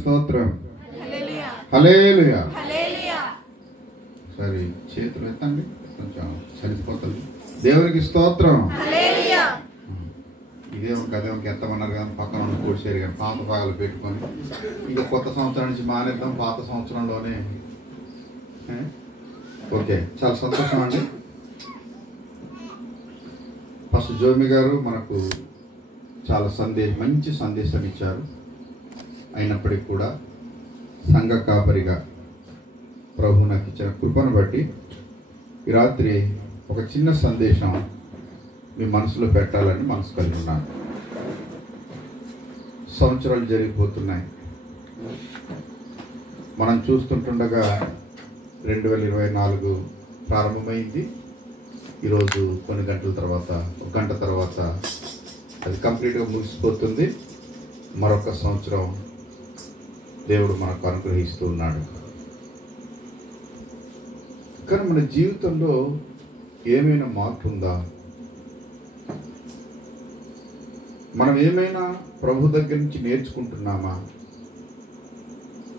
స్తోత్రం. హల్లెలూయా. సరే చేతులు ఎత్తండి, కొంచెం చలిపోతుంది. దేవునికి స్తోత్రం. ఇదే అదే ఎత్తమన్నారు కానీ పక్కన ఉన్న కూర్చేరు కానీ పాత భాగాలు పెట్టుకొని ఇంకా కొత్త సంవత్సరం నుంచి మానేద్దాం. పాత సంవత్సరంలోనే ఓకే, చాలా సంతోషం అండి. ఫస్ట్ జోమి గారు మనకు చాలా మంచి సందేశం ఇచ్చారు. అయినప్పటికీ కూడా సంఘ కాపరిగా ప్రభు నాకు ఇచ్చిన కృపను బట్టి ఈ రాత్రి ఒక చిన్న సందేశం మీ మనసులో పెట్టాలని మనసు కలిగి ఉన్నాను. సంవత్సరాలు జరిగిపోతున్నాయి. మనం చూస్తుంటుండగా 2024 ప్రారంభమైంది. ఈరోజు కొన్ని గంటల తర్వాత, ఒక గంట తర్వాత అది కంప్లీట్గా ముగిసిపోతుంది. మరొక సంవత్సరం దేవుడు మనకు అనుగ్రహిస్తూ ఉన్నాడు. కానీ మన జీవితంలో ఏమైనా మార్పు ఉందా? మనం ఏమైనా ప్రభు దగ్గర నుంచి నేర్చుకుంటున్నామా?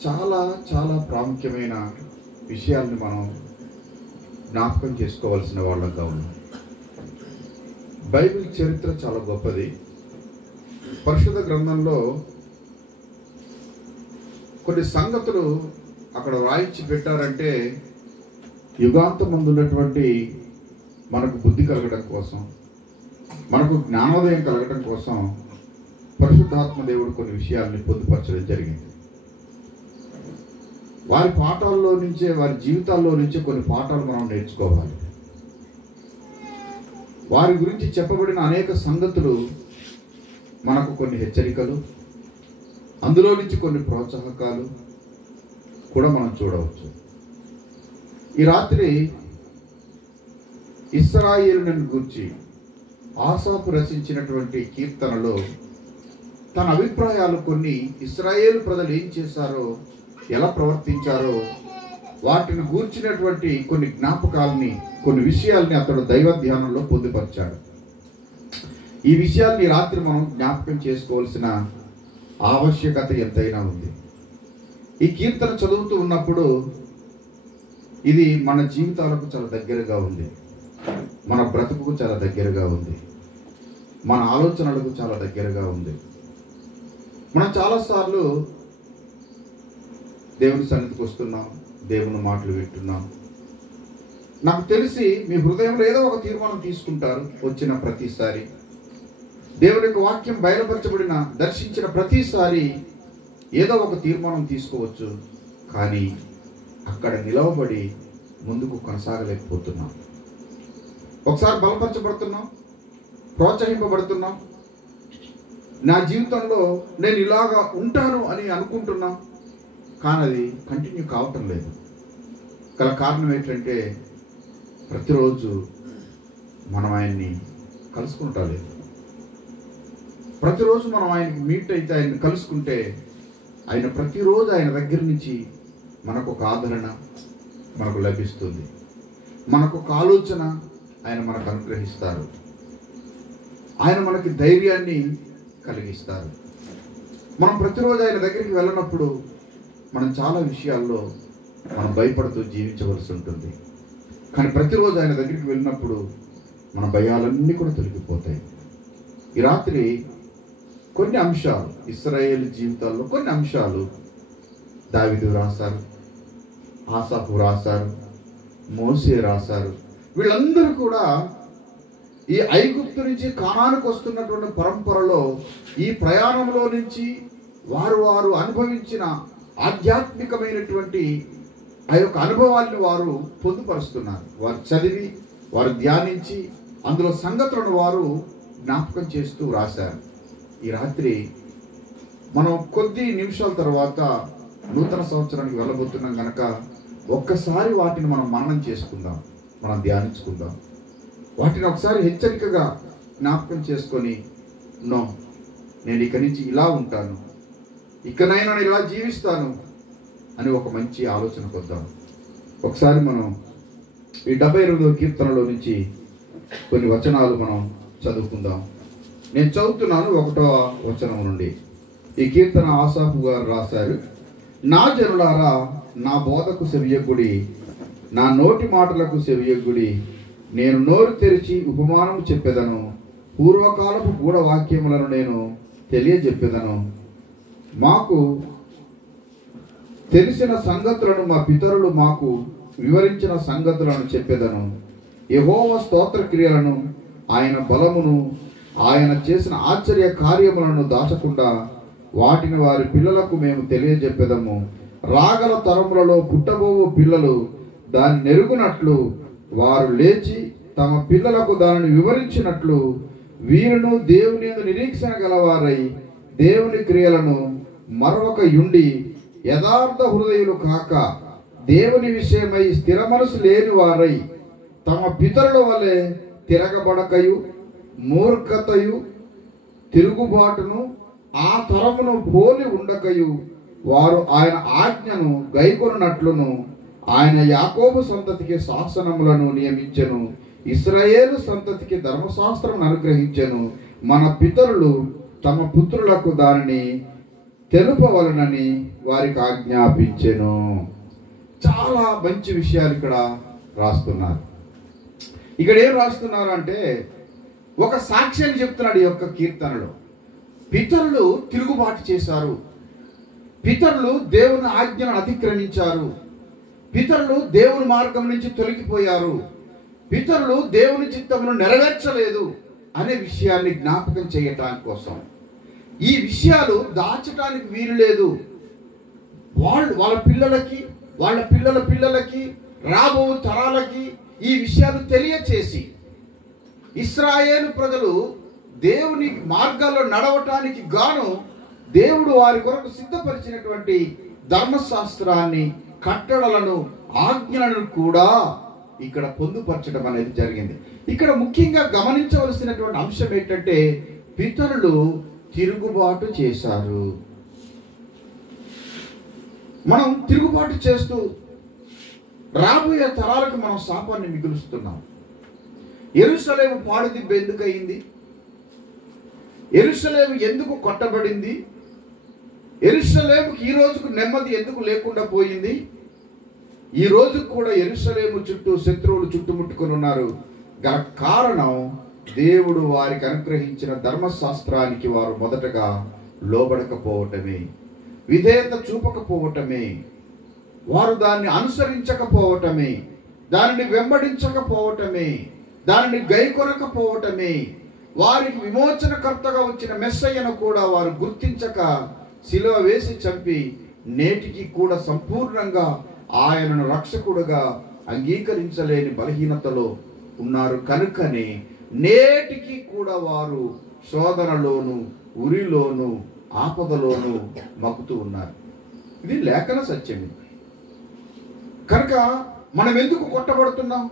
చాలా చాలా ప్రాముఖ్యమైన విషయాల్ని మనం జ్ఞాపకం చేసుకోవాల్సిన వాళ్ళంగా ఉన్నాం. బైబిల్ చరిత్ర చాలా గొప్పది. పరిశుద్ధ గ్రంథంలో కొన్ని సంగతులు అక్కడ రాయించి పెట్టారంటే యుగాంతమందు ఉన్నటువంటి మనకు బుద్ధి కలగడం కోసం, మనకు జ్ఞానోదయం కలగడం కోసం పరిశుద్ధాత్మ దేవుడు కొన్ని విషయాల్ని పొందుపరచడం జరిగింది. వారి పాఠాల్లో నుంచే, వారి జీవితాల్లో నుంచే కొన్ని పాఠాలు మనం నేర్చుకోవాలి. వారి గురించి చెప్పబడిన అనేక సంగతులు మనకు కొన్ని హెచ్చరికలు, అందులో నుంచి కొన్ని ప్రోత్సాహకాలు కూడా మనం చూడవచ్చు. ఈ రాత్రి ఇశ్రాయేలును గూర్చి ఆసాపు రచించినటువంటి కీర్తనలో తన అభిప్రాయాలు కొన్ని, ఇశ్రాయేలు ప్రజలు ఏం చేశారో, ఎలా ప్రవర్తించారో వాటిని గూర్చినటువంటి కొన్ని జ్ఞాపకాలని, కొన్ని విషయాల్ని అతడు దైవ ధ్యానంలో పొందుపరిచాడు. ఈ విషయాల్ని రాత్రి మనం జ్ఞాపకం చేసుకోవాల్సిన ఆవశ్యకత ఎంతైనా ఉంది. ఈ కీర్తన చదువుతూ ఉన్నప్పుడు ఇది మన జీవితాలకు చాలా దగ్గరగా ఉంది, మన బ్రతుకుకు చాలా దగ్గరగా ఉంది, మన ఆలోచనలకు చాలా దగ్గరగా ఉంది. మనం చాలాసార్లు దేవుని సన్నిధికి వస్తున్నాం, దేవుని మాటలు వింటున్నాం. నాకు తెలిసి మీ హృదయంలో ఏదో ఒక తీర్మానం తీసుకుంటారు. వచ్చిన ప్రతిసారి దేవుని యొక్క వాక్యం బయలుపరచబడిన, దర్శించిన ప్రతిసారి ఏదో ఒక తీర్మానం తీసుకోవచ్చు. కానీ అక్కడ నిలవబడి ముందుకు కొనసాగలేకపోతున్నాం. ఒకసారి బలపరచబడుతున్నాం, ప్రోత్సహింపబడుతున్నాం, నా జీవితంలో నేను ఇలాగా ఉంటాను అని అనుకుంటున్నాం. కానీ అది కంటిన్యూ కావటం లేదు. గల కారణం ఏంటంటే ప్రతిరోజు మనం ఆయన్ని కలుసుకుంటా లేదు. ప్రతిరోజు మనం ఆయనకి మీట్ అయితే, ఆయన్ని కలుసుకుంటే ఆయన ప్రతిరోజు ఆయన దగ్గర నుంచి మనకు ఒక ఆదరణ మనకు లభిస్తుంది, మనకు ఒక ఆలోచన ఆయన మనకు అనుగ్రహిస్తారు, ఆయన మనకి ధైర్యాన్ని కలిగిస్తారు. మనం ప్రతిరోజు ఆయన దగ్గరికి వెళ్ళినప్పుడు మనం చాలా విషయాల్లో మనం భయపడుతూ జీవించవలసి ఉంటుంది. కానీ ప్రతిరోజు ఆయన దగ్గరికి వెళ్ళినప్పుడు మన భయాలన్నీ కూడా తొలగిపోతాయి. ఈ రాత్రి కొన్ని అంశాలు, ఇశ్రాయేలు జీవితాల్లో కొన్ని అంశాలు దావీదు రాశారు, ఆసాపు రాశారు, మోసే రాశారు. వీళ్ళందరూ కూడా ఈ ఐగుప్తు నుంచి కానానుకు వస్తున్నటువంటి పరంపరలో, ఈ ప్రయాణంలో నుంచి వారు అనుభవించిన ఆధ్యాత్మికమైనటువంటి ఆ యొక్క అనుభవాల్ని వారు పొందుపరుస్తున్నారు. వారు చదివి, వారు ధ్యానించి, అందులో సంగతులను వారు జ్ఞాపకం చేస్తూ రాశారు. ఈ రాత్రి మనం కొద్ది నిమిషాల తర్వాత నూతన సంవత్సరానికి వెళ్ళబోతున్నాం కనుక ఒక్కసారి వాటిని మనం మననం చేసుకుందాం, మనం ధ్యానించుకుందాం. వాటిని ఒకసారి హెచ్చరికగా జ్ఞాపకం చేసుకొని, నేను ఇక నుంచి ఇలా ఉంటాను, ఇకనైనా ఇలా జీవిస్తాను అని ఒక మంచి ఆలోచనకు వద్దాం. ఒకసారి మనం ఈ 78వ కీర్తనలో నుంచి కొన్ని వచనాలు మనం చదువుకుందాం. నేను చదువుతున్నాను 1వ వచనం నుండి. ఈ కీర్తన ఆసాఫు గారు రాశారు. నా జనులారా, నా బోధకు సెవియొగ్గుడి, నా నోటి మాటలకు సెవియొగ్గుడి. నేను నోరు తెరిచి ఉపమానం చెప్పెదను, పూర్వకాలపు గూఢ వాక్యములను నేను తెలియజెప్పెదను. మాకు తెలిసిన సంగతులను మా పితరులు మాకు వివరించిన సంగతులను చెప్పెదను. యెహోవా స్తోత్ర క్రియలను, ఆయన బలమును, ఆయన చేసిన ఆశ్చర్య కార్యములను దాచకుండా వాటిని వారి పిల్లలకు మేము తెలియజెప్పెదము. రాగల తరములలో పుట్టబోవు పిల్లలు దాన్ని నెరుగునట్లు, వారు లేచి తమ పిల్లలకు దానిని వివరించినట్లు, వీరును దేవుని యందు నిరీక్షణ గలవారై దేవుని క్రియలను మరొక యుండి యథార్థ హృదయులు కాక దేవుని విషయమై స్థిర మనసు లేని వారై తమ పితరుల వలె తిరగబడకయు మూర్ఖతయు తిరుగుబాటును ఆ తరమును పోలి ఉండకయు వారు ఆయన ఆజ్ఞను గైకొనున్నట్లును ఆయన యాకోబు సంతతికి శాసనములను నియమించెను, ఇశ్రాయేలు సంతతికి ధర్మశాస్త్రం అనుగ్రహించెను. మన పితరులు తమ పుత్రులకు దానిని తెలుపవలనని వారికి ఆజ్ఞాపించెను. చాలా మంచి విషయాలు ఇక్కడ రాస్తున్నారు. ఇక్కడ ఏం రాస్తున్నారు అంటే ఒక సాక్ష్యం చెప్తున్నాడు ఈ యొక్క కీర్తనలో. పితరులు తిరుగుబాటు చేశారు, పితరులు దేవుని ఆజ్ఞను అతిక్రమించారు, పితరులు దేవుని మార్గం నుంచి తొలగిపోయారు, పితరులు దేవుని చిత్తమును నెరవేర్చలేదు అనే విషయాన్ని జ్ఞాపకం చేయటానికి కోసం, ఈ విషయాలు దాచటానికి వీలు లేదు. వాళ్ళ పిల్లలకి, వాళ్ళ పిల్లల పిల్లలకి, రాబో తరాలకి ఈ విషయాలు తెలియచేసి ఇశ్రాయేలు ప్రజలు దేవుని మార్గాల్లో నడవటానికి గాను దేవుడు వారి కొరకు సిద్ధపరిచినటువంటి ధర్మశాస్త్రాన్ని, కట్టడలను, ఆజ్ఞలను కూడా ఇక్కడ పొందుపరచడం అనేది జరిగింది. ఇక్కడ ముఖ్యంగా గమనించవలసినటువంటి అంశం ఏంటంటే పితరులు తిరుగుబాటు చేశారు. మనం తిరుగుబాటు చేస్తూ రాబోయే తరాలకు మనం శాపాన్ని మిగులుస్తున్నాం. యెరూషలేము పాడుదిబ్బ ఎందుకు అయింది? యెరూషలేము ఎందుకు కొట్టబడింది? యెరూషలేముకి ఈ రోజుకు నెమ్మది ఎందుకు లేకుండా పోయింది? ఈ రోజు కూడా యెరూషలేము చుట్టూ శత్రువులు చుట్టుముట్టుకొని ఉన్నారు. గల కారణం దేవుడు వారికి అనుగ్రహించిన ధర్మశాస్త్రానికి వారు మొదటగా లోబడకపోవటమే, విధేయత చూపకపోవటమే, వారు దాన్ని అనుసరించకపోవటమే, దానిని వెంబడించకపోవటమే, దానిని గైకొనకపోవటమే, వారికి విమోచనకర్తగా వచ్చిన మెస్సయ్యను కూడా వారు గుర్తించక శిలువ వేసి చంపి నేటికి కూడా సంపూర్ణంగా ఆయనను రక్షకుడుగా అంగీకరించలేని బలహీనతలో ఉన్నారు. కనుకనే నేటికి కూడా వారు శోధనలోను, ఉరిలోను, ఆపదలోను మగ్గుతూ ఉన్నారు. ఇది లేఖన సత్యం. కనుక మనం ఎందుకు కొట్టబడుతున్నాం?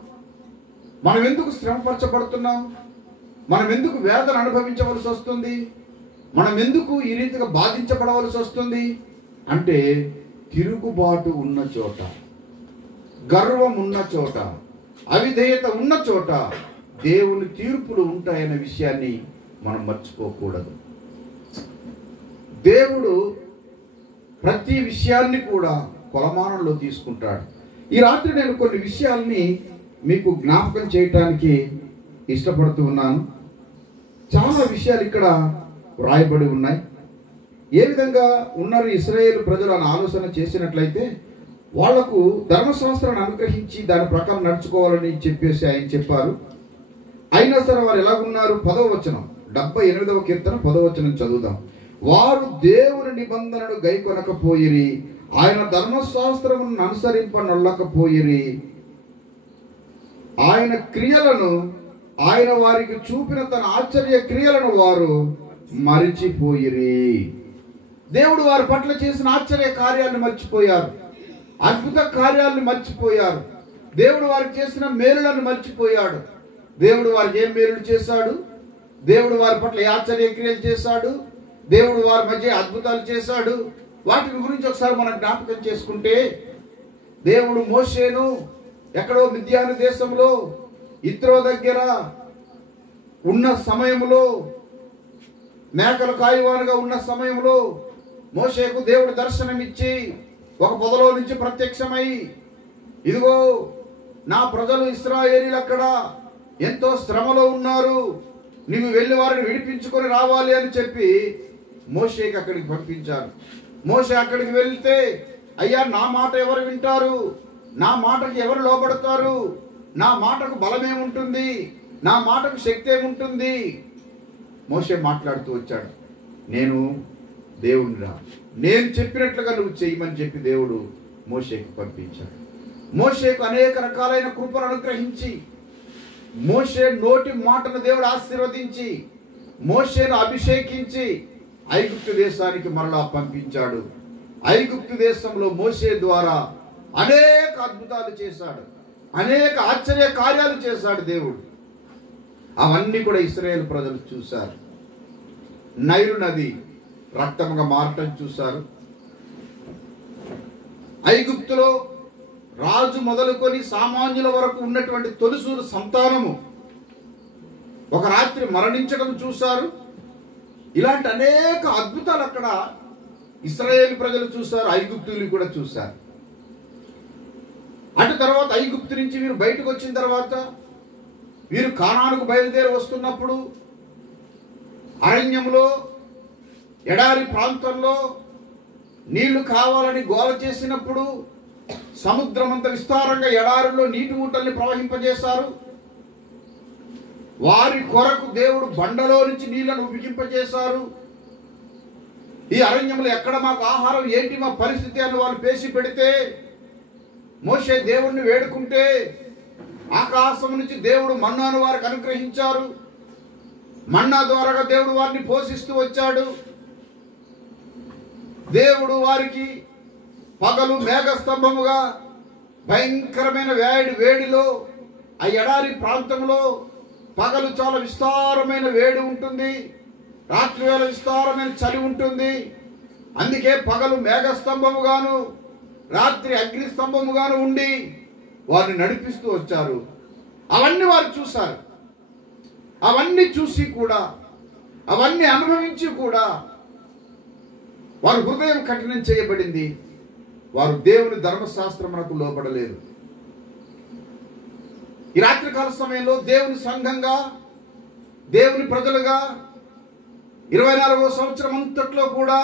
మనం ఎందుకు శ్రమపరచబడుతున్నాం? మనం ఎందుకు వేదన అనుభవించవలసి వస్తుంది? మనం ఎందుకు ఈ రీతిగా బాధించబడవలసి వస్తుంది అంటే తిరుగుబాటు ఉన్న చోట, గర్వం ఉన్న చోట, అవిధేయత ఉన్న చోట దేవుని తీర్పులు ఉంటాయనే విషయాన్ని మనం మర్చిపోకూడదు. దేవుడు ప్రతి విషయాన్ని కూడా కొలమానంలో తీసుకుంటాడు. ఈ రాత్రి నేను కొన్ని విషయాల్ని మీకు జ్ఞాపకం చేయటానికి ఇష్టపడుతూ ఉన్నాను. చాలా విషయాలు ఇక్కడ వ్రాయబడి ఉన్నాయి. ఏ విధంగా ఉన్నారు ఇశ్రాయేలు ప్రజలు అని ఆలోచన చేసినట్లయితే వాళ్లకు ధర్మశాస్త్రాన్ని అనుగ్రహించి దాని ప్రకారం నడుచుకోవాలని చెప్పేసి ఆయన చెప్పారు. అయినా సరే వారు ఎలాగున్నారు? 10వ వచనం, 78వ కీర్తన 10వ వచనం చదువుదాం. వారు దేవుని నిబంధనను గైకొనకపోయిరి, ఆయన ధర్మశాస్త్రమును అనుసరింపనొల్లకపోయిరి, ఆయన క్రియలను, ఆయన వారికి చూపిన తన ఆశ్చర్య క్రియలను వారు మరిచిపోయిరి. దేవుడు వారి పట్ల చేసిన ఆశ్చర్య కార్యాలను మర్చిపోయారు, అద్భుత కార్యాలను మర్చిపోయారు. దేవుడు వారికి చేసిన మేలులను మర్చిపోయాడు. దేవుడు వారికి ఏం మేలులు చేశాడు? దేవుడు వారి పట్ల ఆశ్చర్య క్రియలు చేశాడు, దేవుడు వారి మధ్య అద్భుతాలు చేశాడు. వాటి గురించి ఒకసారి మనం జ్ఞాపకం చేసుకుంటే, దేవుడు మోషేను ఎక్కడో మిద్యాను దేశంలో ఇత్రో దగ్గర ఉన్న సమయంలో, మేకలు కాయవానుగా ఉన్న సమయంలో మోషేకు దేవుడు దర్శనమిచ్చి ఒక పొదలో నుంచి ప్రత్యక్షమై, ఇదిగో నా ప్రజలు ఇశ్రాయేలీలు అక్కడ ఎంతో శ్రమలో ఉన్నారు, నీవు వెళ్ళి వారిని విడిపించుకొని రావాలి అని చెప్పి మోషేకి అక్కడికి పంపించారు. మోషే అక్కడికి వెళ్తే, అయ్యా నా మాట ఎవరు వింటారు, నా మాటకు ఎవరు లోబడతారు, నా మాటకు బలమేముంటుంది, నా మాటకు శక్తి ఏముంటుంది? మోషే మాట్లాడుతూ వచ్చాడు, నేను దేవునిరా, నేను చెప్పినట్లుగా నువ్వు చేయమని చెప్పి దేవుడు మోషేకు పంపించాడు. మోషేకు అనేక రకాలైన కృపను అనుగ్రహించి, మోషే నోటి మాటను దేవుడు ఆశీర్వదించి, మోషేను అభిషేకించి ఐగుప్తు దేశానికి మరలా పంపించాడు. ఐగుప్తు దేశంలో మోషే ద్వారా అనేక అద్భుతాలు చేశాడు, అనేక ఆశ్చర్య కార్యాలు చేశాడు దేవుడు. అవన్నీ కూడా ఇశ్రాయేలు ప్రజలు చూశారు. నైలు నది రక్తముగా మారటం చూశారు. ఐగుప్తులో రాజు మొదలుకొని సామాన్యుల వరకు ఉన్నటువంటి తొలిసూరు సంతానము ఒక రాత్రి మరణించడం చూశారు. ఇలాంటి అనేక అద్భుతాలు అక్కడ ఇశ్రాయేలు ప్రజలు చూశారు, ఐగుప్తులు కూడా చూశారు. అటు తర్వాత ఐగుప్తు నుంచి వీరు బయటకు వచ్చిన తర్వాత వీరు కానానుకు బయలుదేరి వస్తున్నప్పుడు అరణ్యంలో ఎడారి ప్రాంతంలో నీళ్లు కావాలని గోల చేసినప్పుడు సముద్రం అంత విస్తారంగా ఎడారిలో నీటి ఊటల్ని ప్రవహింపజేశారు. వారి కొరకు దేవుడు బండలో నుంచి నీళ్లను ఉబికింపజేశారు. ఈ అరణ్యంలో ఎక్కడ మాకు ఆహారం, ఏంటి మా పరిస్థితి అని వాళ్ళు పేసి పెడితే మోషే దేవుణ్ణి వేడుకుంటే ఆకాశం నుంచి దేవుడు మన్నాను వారికి అనుగ్రహించారు. మన్నా ద్వారా దేవుడు వారిని పోషిస్తూ వచ్చాడు. దేవుడు వారికి పగలు మేఘస్తంభముగా భయంకరమైన వేడిలో ఆ ఎడారి ప్రాంతంలో పగలు చాలా విస్తారమైన వేడి ఉంటుంది, రాత్రి వేళ విస్తారమైన చలి ఉంటుంది. అందుకే పగలు మేఘస్తంభముగాను రాత్రి అగ్నిస్తంభముగాను ఉండి వారిని నడిపిస్తూ వచ్చారు. అవన్నీ వారు చూశారు. అవన్నీ చూసి కూడా, అవన్నీ అనుభవించి కూడా వారి హృదయం కఠినం చేయబడింది. వారు దేవుని ధర్మశాస్త్రమునకు లోబడలేదు. ఈ రాత్రికాల సమయంలో దేవుని సంఘంగా, దేవుని ప్రజలుగా 24వ సంవత్సరం అంతట్లో కూడా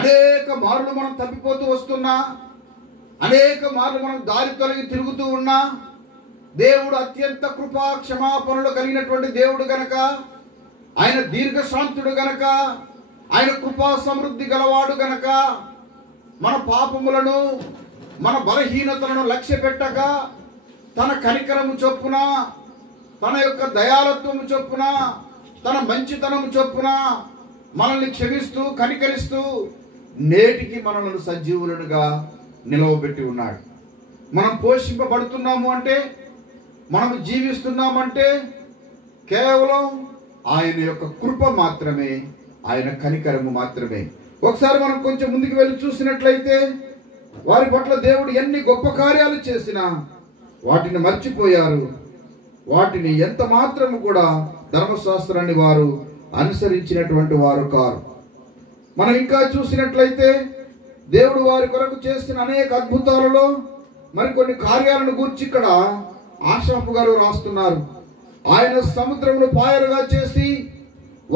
అనేక మార్లు మనం తప్పిపోతూ వస్తున్నా, అనేక మార్లు మనం దారి తొలగి తిరుగుతూ ఉన్నా, దేవుడు అత్యంత కృపా క్షమాపణలు కలిగినటువంటి దేవుడు గనక, ఆయన దీర్ఘశాంతుడు గనక, ఆయన కృపా సమృద్ధి గలవాడు గనక మన పాపములను, మన బలహీనతలను లక్ష్య పెట్టక తన కనికరము చొప్పున, తన యొక్క దయాలత్వము చొప్పున, తన మంచితనము చొప్పున మనల్ని క్షమిస్తూ కనికరిస్తూ నేటికి మనల్ని సజీవులుగా నిలవబెట్టి ఉన్నాడు. మనం పోషింపబడుతున్నాము అంటే, మనం జీవిస్తున్నామంటే కేవలం ఆయన యొక్క కృప మాత్రమే, ఆయన కనికరము మాత్రమే. ఒకసారి మనం కొంచెం ముందుకు వెళ్ళి చూసినట్లయితే వారి పట్ల దేవుడు ఎన్ని గొప్ప కార్యాలు చేసినా వాటిని మర్చిపోయారు. వాటిని ఎంత మాత్రము కూడా ధర్మశాస్త్రాన్ని వారు అనుసరించినటువంటి వారు కారు. మనం ఇంకా చూసినట్లయితే దేవుడు వారి కొరకు చేసిన అనేక అద్భుతాలలో మరికొన్ని కార్యాలను గూర్చి ఇక్కడ ఆషాపు గారు రాస్తున్నారు. ఆయన సముద్రమును పాయలుగా చేసి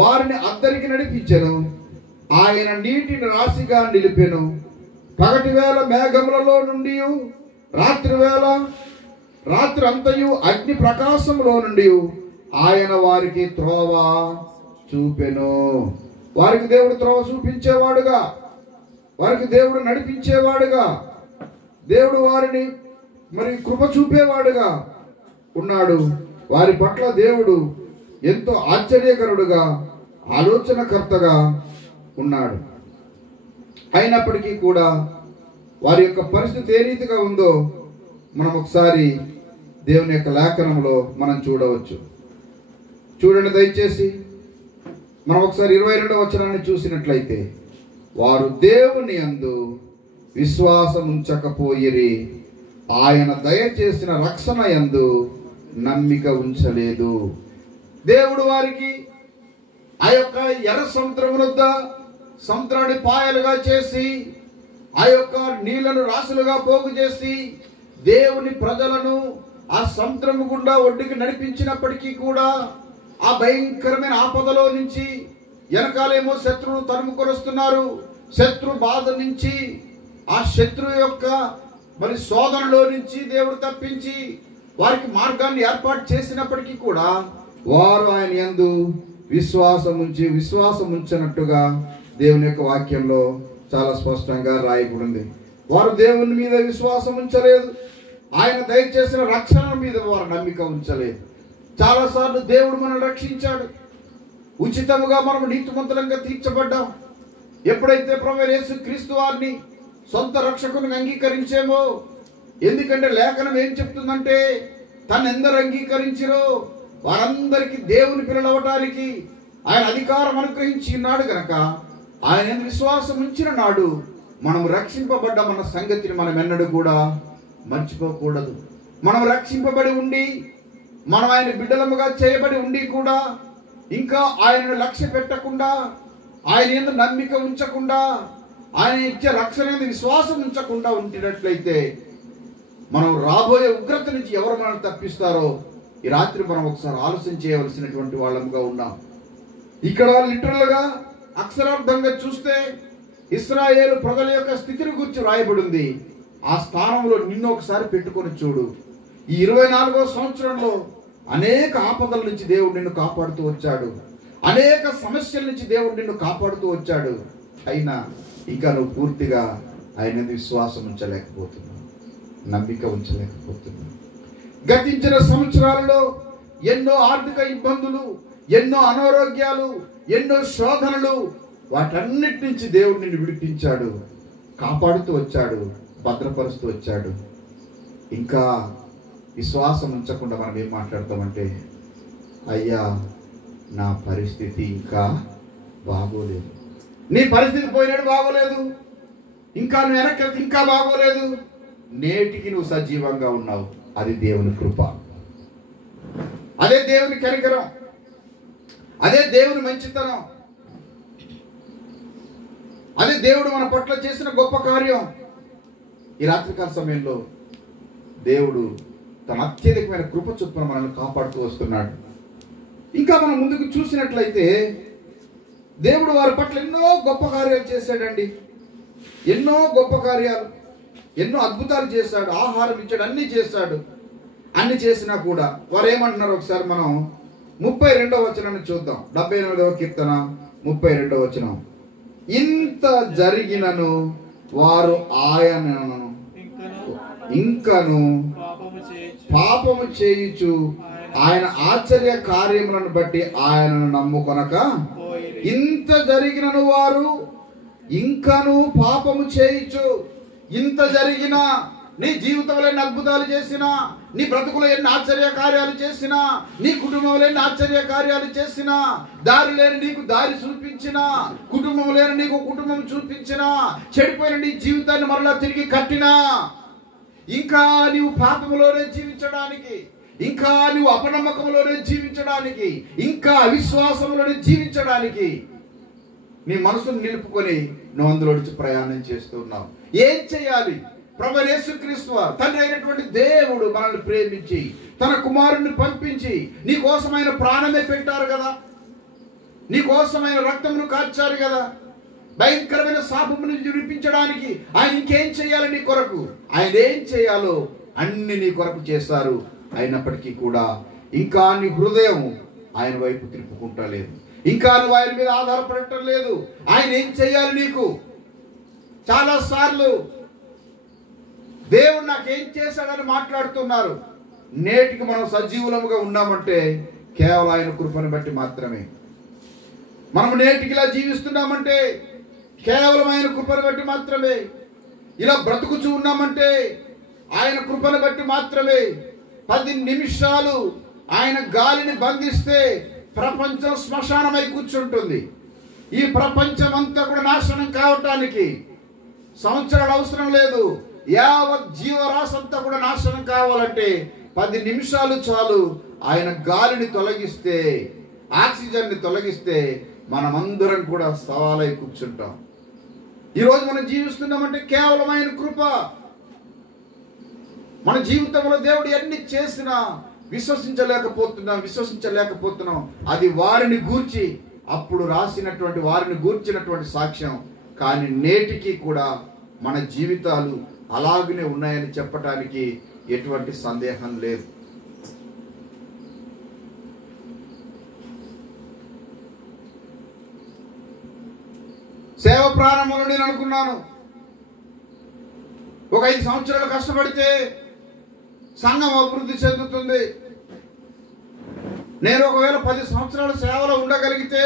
వారిని అద్దరికి నడిపించెను. ఆయన నీటిని రాశిగా నిలిపెను. పగటి వేళ మేఘములలో నుండి, రాత్రి అంతయు అగ్ని ప్రకాశములో నుండి ఆయన వారికి త్రోవ చూపెను. వారికి దేవుడు త్రోవ చూపించేవాడుగా, వారికి దేవుడు నడిపించేవాడుగా, దేవుడు వారిని మరి కృప చూపేవాడుగా ఉన్నాడు. వారి పట్ల దేవుడు ఎంతో ఆశ్చర్యకరుడుగా, ఆలోచనకర్తగా ఉన్నాడు. అయినప్పటికీ కూడా వారి యొక్క పరిస్థితి ఏ రీతిగా ఉందో మనం ఒకసారి దేవుని యొక్క లేఖనంలో మనం చూడవచ్చు. చూడండి దయచేసి. మనం ఒకసారి 22వ వచనాన్ని చూసినట్లయితే, వారు దేవుని యందు విశ్వాసం ఉంచకపోయిరి, ఆయన దయచేసిన రక్షణ యందు నమ్మిక ఉంచలేదు. దేవుడు వారికి ఆ యొక్క ఎర్ర సముద్రం వద్ద సముద్రాన్ని పాయలుగా చేసి ఆ యొక్క నీళ్లను రాసులుగా పోగు చేసి దేవుని ప్రజలను ఆ సముద్రము గుండా ఒడ్డుకి నడిపించినప్పటికీ కూడా ఆ భయంకరమైన ఆపదలో నుంచి వెనకాలేమో శత్రువులు తరుముకొనొస్తున్నారు. శత్రు బాధ నుంచి, ఆ శత్రువు యొక్క మరి శోధనలో నుంచి దేవుడు తప్పించి వారికి మార్గాన్ని ఏర్పాటు చేసినప్పటికీ కూడా వారు ఆయన యందు విశ్వాసం ఉంచినట్టుగా దేవుని యొక్క వాక్యంలో చాలా స్పష్టంగా రాయబడింది. వారు దేవుని మీద విశ్వాసం ఉంచలేదు. ఆయన దయచేసిన రక్షణ మీద వారు నమ్మిక ఉంచలేదు. చాలాసార్లు దేవుడు మనల్ని రక్షించాడు. ఉచితముగా మనం నీతిమంతులంగా తీర్చబడ్డాం. ఎప్పుడైతే ప్రభువైన యేసుక్రీస్తు వారిని సొంత రక్షకుని అంగీకరించేమో, ఎందుకంటే లేఖనం ఏం చెప్తుందంటే తను ఎందరు అంగీకరించిరో వారందరికీ దేవుని పిల్లలవటానికి ఆయన అధికారం అనుగ్రహించి ఉన్నాడు గనక ఆయన విశ్వాసం ఉంచిన నాడు మనం రక్షింపబడ్డామన్న సంగతిని మనం ఎన్నడూ కూడా మర్చిపోకూడదు. మనం రక్షింపబడి ఉండి, మనం ఆయన బిడ్డలముగా చేయబడి ఉండి కూడా ఇంకా ఆయనను లక్ష్య పెట్టకుండా, ఆయన యందు నమ్మిక ఉంచకుండా, ఆయన ఇచ్చే రక్షణ యందు విశ్వాసం ఉంచకుండా ఉంటున్నట్లయితే మనం రాబోయే ఉగ్రత నుంచి ఎవరు మనల్ని తప్పిస్తారో ఈ రాత్రి మనం ఒకసారి ఆలోచన చేయవలసినటువంటి వాళ్ళముగా ఉన్నాం. ఇక్కడ లిటరల్గా అక్షరార్థంగా చూస్తే ఇశ్రాయేలు ప్రజల యొక్క స్థితిని గురించి రాయబడి ఉంది. ఆ స్థానంలో నిన్ను ఒకసారి పెట్టుకొని చూడు. ఈ 24వ సంవత్సరంలో అనేక ఆపదల నుంచి దేవుడు నిన్ను కాపాడుతూ వచ్చాడు. అనేక సమస్యల నుంచి దేవుడు నిన్ను కాపాడుతూ వచ్చాడు. అయినా ఇంకా నువ్వు పూర్తిగా ఆయన విశ్వాసం ఉంచలేకపోతున్నావు, నమ్మిక ఉంచలేకపోతున్నావు. గతించిన సంవత్సరాలలో ఎన్నో ఆర్థిక ఇబ్బందులు, ఎన్నో అనారోగ్యాలు, ఎన్నో శోధనలు, వాటన్నిటి నుంచి దేవుడు నిన్ను విడిపించాడు, కాపాడుతూ వచ్చాడు, భద్రపరుస్తూ వచ్చాడు. ఇంకా విశ్వాసం ఉంచకుండా మనం ఏం మాట్లాడతామంటే, అయ్యా నా పరిస్థితి ఇంకా బాగోలేదు, నీ పరిస్థితి పోయినాడు బాగోలేదు, ఇంకా నువ్వు వెనక్కి వెళ్తే ఇంకా బాగోలేదు. నేటికి నువ్వు సజీవంగా ఉన్నావు. అది దేవుని కృప, అదే దేవుని కనికరం, అదే దేవుని మంచితనం, అదే దేవుడు మన పట్ల చేసిన గొప్ప కార్యం. ఈ రాత్రికాల సమయంలో దేవుడు తన అత్యధికమైన కృప చొప్పున మనల్ని కాపాడుతూ వస్తున్నాడు. ఇంకా మనం ముందుకు చూసినట్లయితే దేవుడు వారి పట్ల ఎన్నో గొప్ప కార్యాలు చేశాడండి. ఎన్నో గొప్ప కార్యాలు, ఎన్నో అద్భుతాలు చేశాడు. ఆహారం ఇచ్చాడు, అన్ని చేశాడు. అన్ని చేసినా కూడా వారు ఏమంటున్నారు ఒకసారి మనం 32వ వచనాన్ని చూద్దాం. 78వ కీర్తన 32వ వచనం. ఇంత జరిగినను వారు ఆయనను ఇంకను పాపము చేయుచు ఆయన ఆశ్చర్య కార్యములను బట్టి ఆయనను నమ్ముకొనక, ఇంత జరిగినను వారు ఇంకను పాపము చేయుచు. ఇంత జరిగినా, నీ జీవితంలో ఎన్ని అద్భుతాలు చేసినా, నీ బ్రతుకులో ఎన్ని ఆశ్చర్య కార్యాలు చేసినా, నీ కుటుంబంలో ఎన్ని ఆశ్చర్య కార్యాలు చేసినా, దారి లేని నీకు దారి చూపించినా, కుటుంబం లేని నీకు కుటుంబం చూపించినా, చెడిపోయిన నీ జీవితాన్ని మరలా తిరిగి కట్టినా, ఇంకా నీవు పాపములోనే జీవించడానికి, ఇంకా నువ్వు అపనమ్మకంలోనే జీవించడానికి, ఇంకా అవిశ్వాసంలోనే జీవించడానికి నీ మనసును నిలుపుకొని నువ్వు అందులో నుంచి ప్రయాణం చేస్తున్నావు. ఏం చేయాలి? ప్రభువైన యేసుక్రీస్తు వారు, తండ్రి అయినటువంటి దేవుడు మనల్ని ప్రేమించి తన కుమారుణ్ణి పంపించి నీ కోసమైన ప్రాణమే పెట్టారు కదా, నీ కోసమైన రక్తమును కార్చారు కదా. భయంకరమైన శాపము నుంచి విడిపించడానికి ఆయన ఇంకేం చేయాలి నీ కొరకు? ఆయన ఏం చేయాలో అన్ని నీ కొరకు చేశారు. అయినప్పటికీ కూడా ఇంకా నీ హృదయం ఆయన వైపు తిప్పుకుంటా లేదు, ఇంకా నువ్వు ఆయన మీద ఆధారపడటం లేదు. ఆయన ఏం చేయాలి నీకు? చాలా సార్లు దేవుడు నాకేం చేశాడని మాట్లాడుతున్నారు. నేటికి మనం సజీవులముగా ఉన్నామంటే కేవలం ఆయన కృపను బట్టి మాత్రమే. మనం నేటికి ఇలా జీవిస్తున్నామంటే కేవలం ఆయన కృపను బట్టి మాత్రమే. ఇలా బ్రతుకుచూ ఉన్నామంటే ఆయన కృపను బట్టి మాత్రమే. 10 నిమిషాలు ఆయన గాలిని బంధిస్తే ప్రపంచం శ్మశానమై కూర్చుంటుంది. ఈ ప్రపంచం అంతా కూడా నాశనం కావటానికి సంవత్సరాలు అవసరం లేదు. యావత్ జీవరాశి అంతా కూడా నాశనం కావాలంటే 10 నిమిషాలు చాలు. ఆయన గాలిని తొలగిస్తే, ఆక్సిజన్ ని తొలగిస్తే మనమందరం కూడా సవాలై కూర్చుంటాం. ఈరోజు మనం జీవిస్తున్నామంటే కేవలం ఆయన కృప. మన జీవితంలో దేవుడు ఎన్ని చేసినా విశ్వసించలేకపోతున్నాం. అది వారిని గూర్చి అప్పుడు రాసినటువంటి, వారిని గూర్చినటువంటి సాక్ష్యం. కానీ నేటికి కూడా మన జీవితాలు అలాగనే ఉన్నాయని చెప్పటానికి ఎటువంటి సందేహం లేదు. సేవ ప్రారంభంలో నేను అనుకున్నాను, ఒక 5 సంవత్సరాలు కష్టపడితే సంఘం అభివృద్ధి చెందుతుంది. నేను ఒకవేళ 10 సంవత్సరాల సేవలో ఉండగలిగితే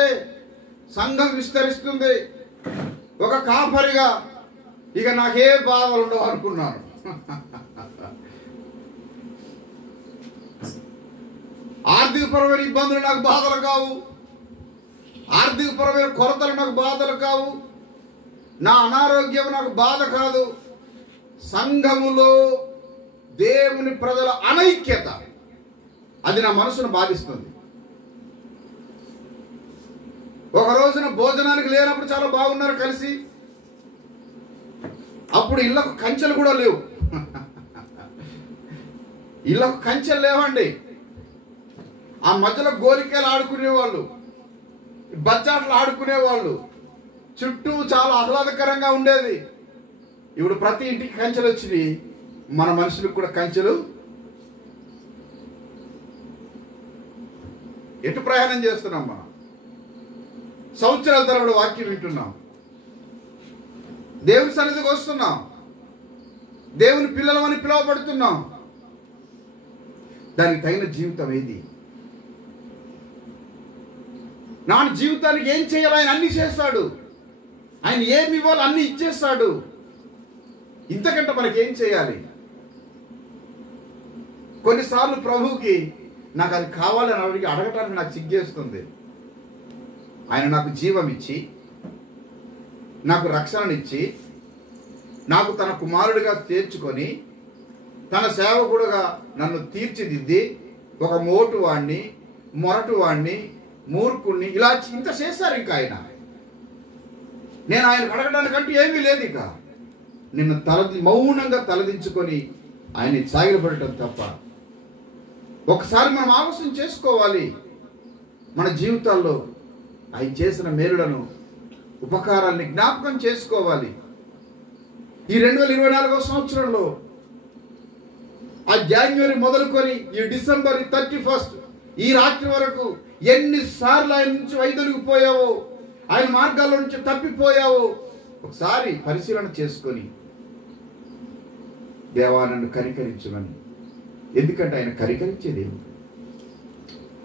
సంఘం విస్తరిస్తుంది. ఒక కాపరిగా ఇక నాకే బాధలు ఉండవు అనుకున్నాను. ఆర్థికపరమైన ఇబ్బందులు నాకు బాధలు కావు, ఆర్థికపరమైన కొరతలు నాకు బాధలు కావు, నా అనారోగ్యం నాకు బాధ కాదు. సంఘములో దేవుని ప్రజల అనైక్యత అది నా మనసును బాధిస్తుంది. ఒక రోజున భోజనానికి లేనప్పుడు చాలా బాగున్నారు కలిసి, అప్పుడు ఇళ్ళకు కంచెలు కూడా లేవు. ఇళ్ళకు కంచెలు లేవండి. ఆ మధ్యలో గోలికలు ఆడుకునేవాళ్ళు, బచ్చాట్లు ఆడుకునేవాళ్ళు, చుట్టూ చాలా ఆహ్లాదకరంగా ఉండేది. ఇప్పుడు ప్రతి ఇంటికి కంచెలు వచ్చినాయి. మన మనుషులకు కూడా కంచెలు. ఎటు ప్రయాణం చేస్తున్నాం మనం? సంవత్సరాల తరబడి వాక్యం వింటున్నాం, దేవుని సన్నిధికి వస్తున్నాం, దేవుని పిల్లలమని పిలువబడుతున్నాం. దానికి తగిన జీవితం ఏది? నా జీవితానికి ఏం చేయాలి? ఆయన అన్ని చేస్తాడు. ఆయన ఏమి ఇవ్వాలి అన్ని ఇచ్చేస్తాడు. ఇంతకంటే మనకేం చేయాలి? కొన్నిసార్లు ప్రభువుకి నాకు అది కావాలని అడగటానికి నాకు సిగ్గేస్తుంది. ఆయన నాకు జీవం ఇచ్చి, నాకు రక్షణనిచ్చి, నాకు తన కుమారుడిగా చేర్చుకొని, తన సేవకుడుగా నన్ను తీర్చిదిద్ది, ఒక మోటువాణ్ణి, మొరటువాణ్ణి, మూర్ఖుణ్ణి ఇలా ఇంత చేశారు. ఇంకా ఆయన, నేను ఆయనకు అడగడానికంటూ ఏమీ లేదు. ఇక నిన్ను మౌనంగా తలదించుకొని ఆయన్ని సాగిలపడటం తప్ప. ఒకసారి మనం ఆలోచన చేసుకోవాలి. మన జీవితాల్లో ఆయన చేసిన మేలులను, ఉపకారాన్ని జ్ఞాపకం చేసుకోవాలి. ఈ 2024వ సంవత్సరంలో ఆ జనవరి మొదలుకొని ఈ డిసెంబర్ 31 ఈ రాత్రి వరకు ఎన్నిసార్లు ఆయన నుంచి వైదొలిగిపోయావో, ఆయన మార్గాల్లో నుంచి తప్పిపోయావో ఒకసారి పరిశీలన చేసుకొని దేవా నన్ను కనికరించమని. ఎందుకంటే ఆయన కనికరించే దేవుడు,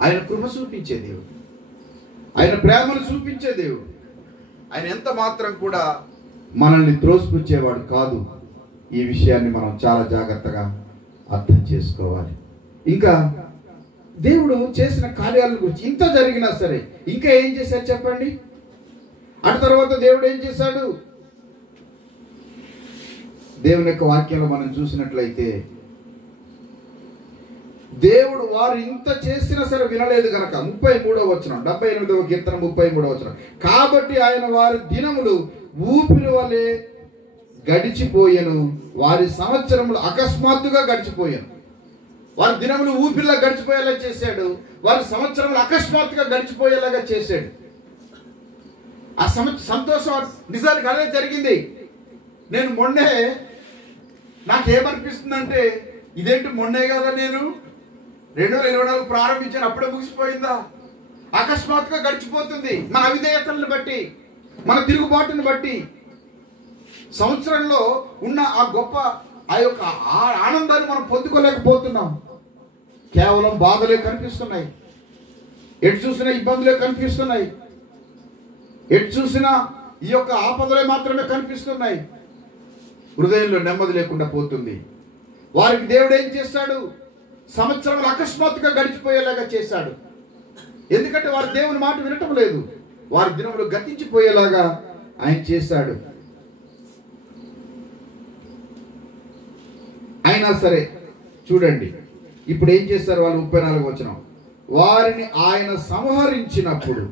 ఆయన కృప చూపించే దేవుడు, ఆయన ప్రేమను చూపించే దేవుడు. ఆయన ఎంత మాత్రం కూడా మనల్ని త్రోసిపుచ్చేవాడు కాదు. ఈ విషయాన్ని మనం చాలా జాగ్రత్తగా అర్థం చేసుకోవాలి. ఇంకా దేవుడు చేసిన కార్యాల గురించి ఇంత జరిగినా సరే ఇంకా ఏం చేశారు చెప్పండి? అటు తర్వాత దేవుడు ఏం చేశాడు? దేవుని యొక్క వాక్యంలో మనం చూసినట్లయితే, దేవుడు వారు ఇంత చేసినా సరే వినలేదు గనక 33వ వచనం, 78వ కీర్తన 33వ వచనం, కాబట్టి ఆయన వారి దినములు ఊపిరి వలె గడిచిపోయెను, వారి సంవత్సరములు అకస్మాత్తుగా గడిచిపోయాను. వారి దినములు ఊపిరిలా గడిచిపోయేలా చేశాడు, వారి సంవత్సరములు అకస్మాత్తుగా గడిచిపోయేలాగా చేశాడు. ఆ సంతోషం నిజానికి అదే జరిగింది. నేను మొన్నే నాకేమనిపిస్తుందంటే, ఇదేంటి మొన్నే కదా నేను 2024 ప్రారంభించాను, అప్పుడే ముగిసిపోయిందా? అకస్మాత్తుగా గడిచిపోతుంది. మన అవిధేయతలను బట్టి, మన తిరుగుబాటును బట్టి సంవత్సరంలో ఉన్న ఆ గొప్ప ఆ యొక్క ఆనందాన్ని మనం పొందుకోలేకపోతున్నాం. కేవలం బాధలే కనిపిస్తున్నాయి, ఎటు చూసినా ఇబ్బందులే కనిపిస్తున్నాయి, ఎటు చూసినా ఈ యొక్క ఆపదలే మాత్రమే కనిపిస్తున్నాయి. హృదయంలో నెమ్మది లేకుండా పోతుంది. వారికి దేవుడు ఏం చేశాడు? సంవత్సరంలో అకస్మాత్తుగా గడిచిపోయేలాగా చేశాడు. ఎందుకంటే వారు దేవుని మాట వినటం లేదు, వారి దినములు గతించిపోయేలాగా ఆయన చేశాడు. అయినా సరే చూడండి ఇప్పుడు ఏం చేశారు వాళ్ళు. 34వ వచనం, వారిని ఆయన సంహరించినప్పుడు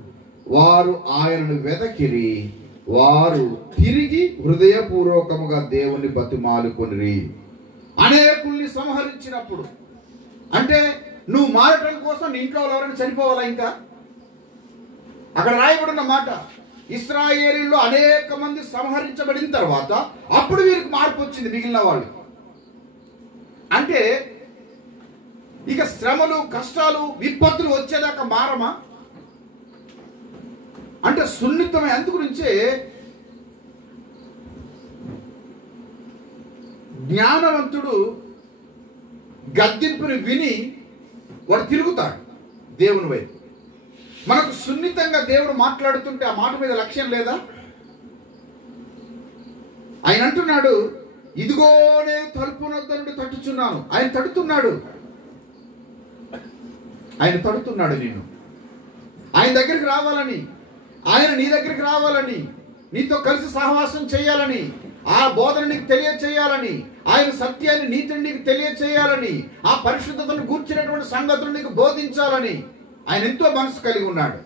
వారు ఆయనను వెదకిరి. వారు తిరిగి హృదయపూర్వకముగా దేవుని బతిమాలుకొనిరి. అనేకుల్ని సంహరించినప్పుడు, అంటే నువ్వు మారటం కోసం నీ ఇంట్లో ఎవరైనా చనిపోవాలా? ఇంకా అక్కడ రాయబడిన మాట, ఇశ్రాయేలీయుల్లో అనేక మంది సంహరించబడిన తర్వాత అప్పుడు వీరికి మార్పు వచ్చింది మిగిలిన వాళ్ళు. అంటే ఇక శ్రమలు, కష్టాలు, విపత్తులు వచ్చేదాకా మారమా? అంటే సున్నితమే. అందుగురించే జ్ఞానవంతుడు గద్దింపుని విని వాడు తిరుగుతాడు దేవుని వైపు. మనకు సున్నితంగా దేవుడు మాట్లాడుతుంటే ఆ మాట మీద లక్ష్యం లేదా? ఆయన అంటున్నాడు, ఇదిగో నేను తలుపు వద్ద నుండి తట్టుచున్నాను. ఆయన తడుతున్నాడు, ఆయన తడుతున్నాడు నిన్ను. ఆయన దగ్గరికి రావాలని, ఆయన నీ దగ్గరికి రావాలని, నీతో కలిసి సహవాసం చేయాలని, ఆ బోధన నీకు తెలియచేయాలని, ఆయన సత్యాన్ని, నీతిని నీకు తెలియచేయాలని, ఆ పరిశుద్ధతను గూర్చినటువంటి సంగతులు నీకు బోధించాలని ఆయన ఎంతో మనసు కలిగి ఉన్నాడు.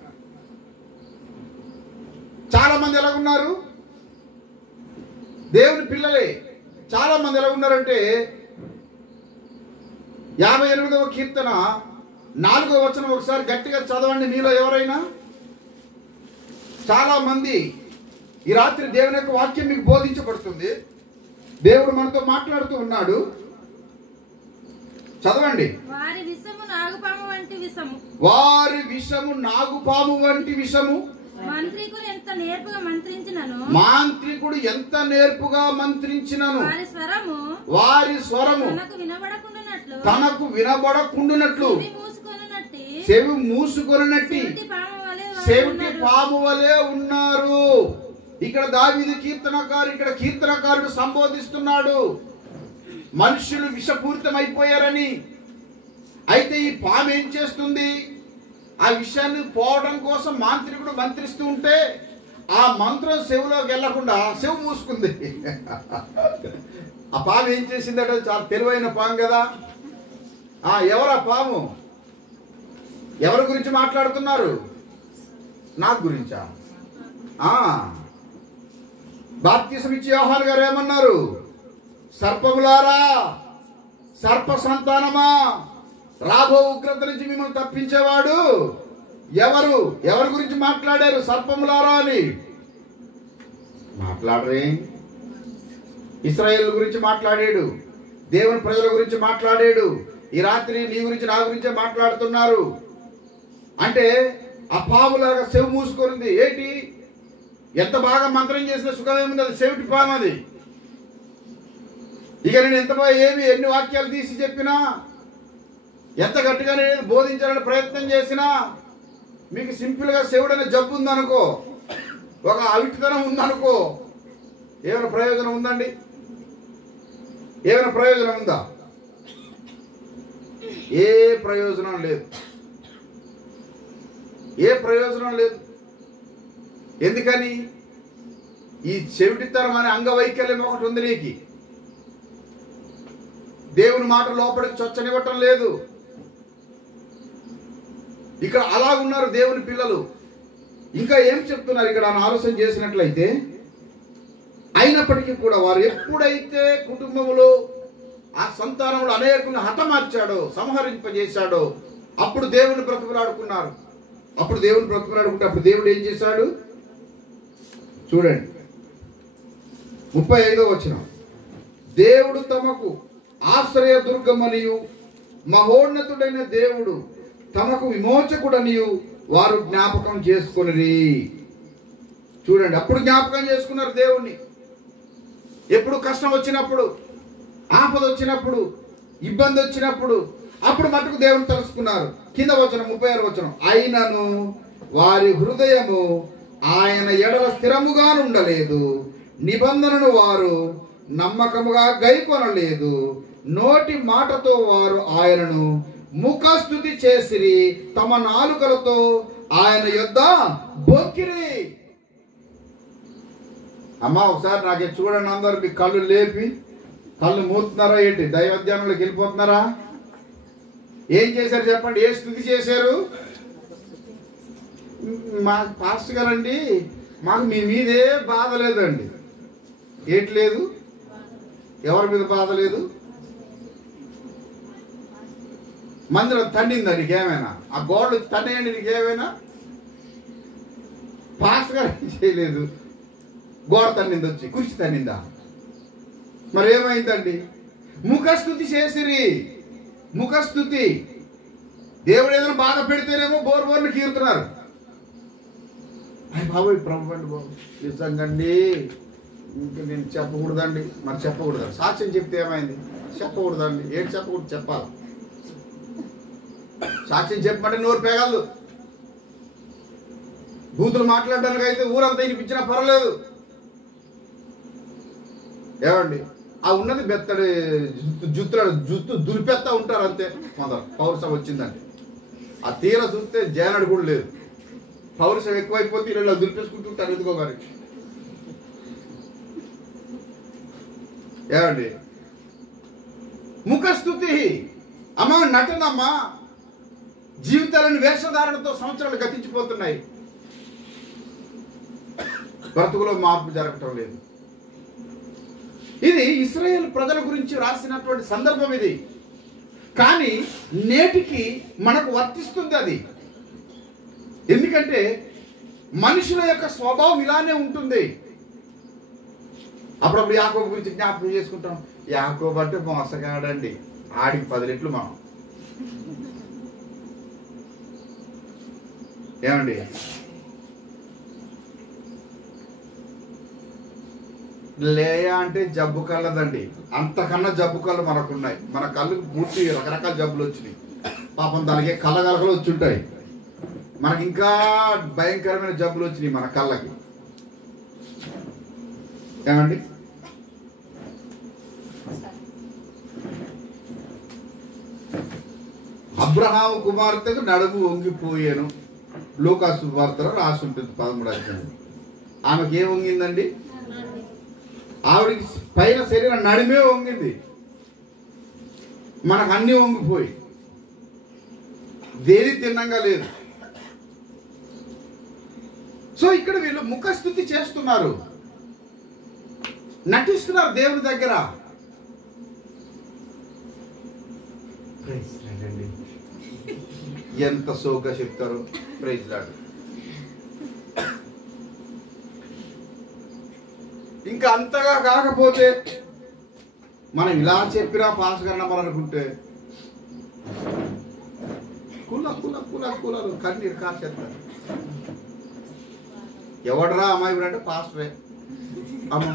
చాలా మంది ఎలా ఉన్నారు? దేవుని పిల్లలే చాలా మంది ఎలా ఉన్నారంటే 58వ కీర్తన 4వ వచనం ఒకసారి గట్టిగా చదవండి మీలో ఎవరైనా. చాలా మంది ఈ రాత్రి దేవుని యొక్క వాక్యం మీకు బోధించబడుతుంది. దేవుడు మనతో మాట్లాడుతూ ఉన్నాడు. చదవండి. వారి విషము నాగుపాము వంటి విషము, వారి విషము నాగుపాము వంటి విషము. మంత్రికులు ఎంత నేర్పుగా మంత్రించినను, మాంత్రికుడు ఎంత నేర్పుగా మంత్రించినను, వారి స్వరము తనకు వినబడకుండునట్లు చెవి మూసుకొనునట్టి చెవిటి పాము వలె ఉన్నారు. ఇక్కడ దావీదు కీర్తనకారు, ఇక్కడ కీర్తనకారుడు సంబోధిస్తున్నాడు మనుషులు విషపూరితమైపోయారని. అయితే ఈ పాము ఏం చేస్తుంది? ఆ విషయాన్ని పోవడం కోసం మాంత్రికుడు మంత్రిస్తూ ఉంటే ఆ మంత్రం చెవులోకి వెళ్లకుండా చెవు మూసుకుంది. ఆ పాము ఏం చేసిందట? చాలా తెలివైన పాము కదా. ఎవరా పాము? ఎవరి గురించి మాట్లాడుతున్నారు? నాకు గురించా? బాప్తిసం ఇచ్చి యోహాను గారు ఏమన్నారు? సర్పములారా, సర్ప సంతానమా, రాబో ఉగ్రత నుంచి మిమ్మల్ని తప్పించేవాడు ఎవరు? ఎవరి గురించి మాట్లాడారు? సర్పములారా అని మాట్లాడరే. ఇశ్రాయేలు గురించి మాట్లాడాడు, దేవుని ప్రజల గురించి మాట్లాడాడు. ఈ రాత్రి నీ గురించి, నా గురించే మాట్లాడుతున్నారు. అంటే ఆ పాములాగా చెవు మూసుకొనింది. ఏంటి? ఎంత బాగా మంత్రం చేసిన సుఖమేముంది? అది చెవిటి పాము అది. ఇక నేను ఎంత ఎన్ని వాక్యాలు తీసి చెప్పినా, ఎంత గట్టిగా నేను బోధించాలని ప్రయత్నం చేసినా, మీకు సింపుల్గా చెవుడనే జబ్బు ఉందనుకో, ఒక అవిటితనం ఉందనుకో, ఏమైనా ప్రయోజనం ఉందండి? ఏమైనా ప్రయోజనం ఉందా? ఏ ప్రయోజనం లేదు. ఏ ప్రయోజనం లేదు. ఎందుకని? ఈ చెవిటితనం అనే అంగవైకల్యం ఒకటి ఉంది నీకు. దేవుని మాట లోపలికి చొచ్చనివ్వటం లేదు. ఇక్కడ అలా ఉన్నారు దేవుని పిల్లలు. ఇంకా ఏం చెప్తున్నారు ఇక్కడ ఆలోచన చేసినట్లయితే, అయినప్పటికీ కూడా వారు ఎప్పుడైతే కుటుంబంలో ఆ సంతానంలో అనేకులను హతమార్చాడో, సంహరింపజేశాడో, అప్పుడు దేవుని బ్రతుకులాడుకున్నారు. అప్పుడు దేవుని బ్రతుకులాడుకుంటే అప్పుడు దేవుడు ఏం చేశాడు? చూడండి 35వ వచనం. దేవుడు తమకు ఆశ్రయ దుర్గమనియు మహోన్నతుడైన దేవుడు తమకు విమోచకుడనియు వారు జ్ఞాపకం చేసుకొనిరి. చూడండి, అప్పుడు జ్ఞాపకం చేసుకున్నారు దేవుణ్ణి. ఎప్పుడు కష్టం వచ్చినప్పుడు, ఆపద వచ్చినప్పుడు, ఇబ్బంది వచ్చినప్పుడు, అప్పుడు మటుకు దేవుని తలుసుకున్నారు. కింద వచనం 36వ వచనం. అయినను వారి హృదయము ఆయన ఎడల స్థిరముగా ఉండలేదు, నిబంధనను వారు నమ్మకముగా గైకొనలేదు, నోటి మాటతో వారు ఆయనను ముఖస్తుతి చేసిరి, తమ నాలుకలతో ఆయన యొద్ద బొక్కిరి. అమ్మా ఒకసారి నాకే చూడండి అందరు. మీ కళ్ళు లేపి కళ్ళు మూతున్నారా ఏంటి? దైవధ్యానంలోకి వెళ్ళిపోతున్నారా? ఏం చేశారు చెప్పండి? ఏ స్థుతి చేశారు? మా పాస్టర్ గారండి మాకు మీ మీదే బాధ లేదండి. ఏటి లేదు? ఎవరి మీద బాధ లేదు? మందిరం తన్నిందా నీకేమైనా? ఆ గోడలు తన్నేయండి నీకేమైనా? పాస్టర్ గారు ఏం చేయలేదు. గోడ తన్నింది, వచ్చి కుర్చీ తన్నిందా? మరి ఏమైందండి? ముఖస్థుతి చేసిరి. ముఖస్థుతి. దేవుడు ఏదైనా బాధ పెడితేనేమో బోర్ని కీరుతున్నారు. అయ్యి బాబు ప్రభు అండి బాబు నిజంగండి ఇంకా నేను చెప్పకూడదండి. మరి చెప్పకూడదండి. సాక్ష్యం చెప్తే ఏమైంది? చెప్పకూడదండి. ఏంటి చెప్పకూడదు? చెప్పాలి. సాక్ష్యం చెప్పమంటే నోరు పేగలదు. బూతులు మాట్లాడడానికి అయితే ఊరంతా వినిపించినా పర్వాలేదు. ఏమండి? ఆ ఉన్నది బెత్తడి జుత్తు దులిపెత్తా ఉంటారు అంతే. మొదలు పౌరుషం వచ్చిందండి. ఆ తీర చూస్తే జానడు కూడా లేదు. పౌరుషం ఎక్కువైపోతే ఇలా దులిపేసుకుంటుంటారు ఎందుకో మరి. ఏమండి? ముఖస్థుతి. అమ్మ నటనమ్మా. జీవితాలను వేషధారణతో సంవత్సరాలు గతించిపోతున్నాయి. బ్రతుకులో మార్పు జరగటం లేదు. ఇది ఇశ్రాయేలు ప్రజల గురించి రాసినటువంటి సందర్భం ఇది. కానీ నేటికి మనకు వర్తిస్తుంది అది. ఎందుకంటే మనుషుల యొక్క స్వభావం ఇలానే ఉంటుంది. అప్పుడప్పుడు యాకోబు గురించి జ్ఞాపకం చేసుకుంటాం. యాకోబు అంటే మోసగాడండి, ఆడికి 10 రెట్లు మనం. ఏమండి? లేయా అంటే జబ్బు కళ్ళదండి. అంతకన్నా జబ్బు కళ్ళు మనకున్నాయి. మన కళ్ళకు పూర్తి రకరకాల జబ్బులు వచ్చినాయి. పాపం దానికి కళ్ళగలగలు వచ్చి ఉంటాయి. మనకి ఇంకా భయంకరమైన జబ్బులు వచ్చినాయి మన కళ్ళకి. ఏమండి? అబ్రహాము కుమార్తెకు నడుము వంగిపోయాను. లూకాసు వార్తలో రాసి ఉంటుంది 13వ అధ్యాయం. ఆమెకి ఏం వంగిందండి? ఆవిడికి పైన శరీరం నడిమే వంగింది. మనకు అన్ని వంగిపోయి దేని తిన్నంగా లేదు. సో ఇక్కడ వీళ్ళు ముఖస్థుతి చేస్తున్నారు, నటిస్తున్నారు దేవుని దగ్గర. ఎంత సోగ్గా చెప్తారు. Praise Lord. ఇంకా అంతగా కాకపోతే మనం ఇలా చెప్పినా పాస్ కన్నమనుకుంటే కులాలు కన్నీరు కాసేస్తారు. ఎవడరా అమ్మాయి అంటే పాస్టరే. అమ్మ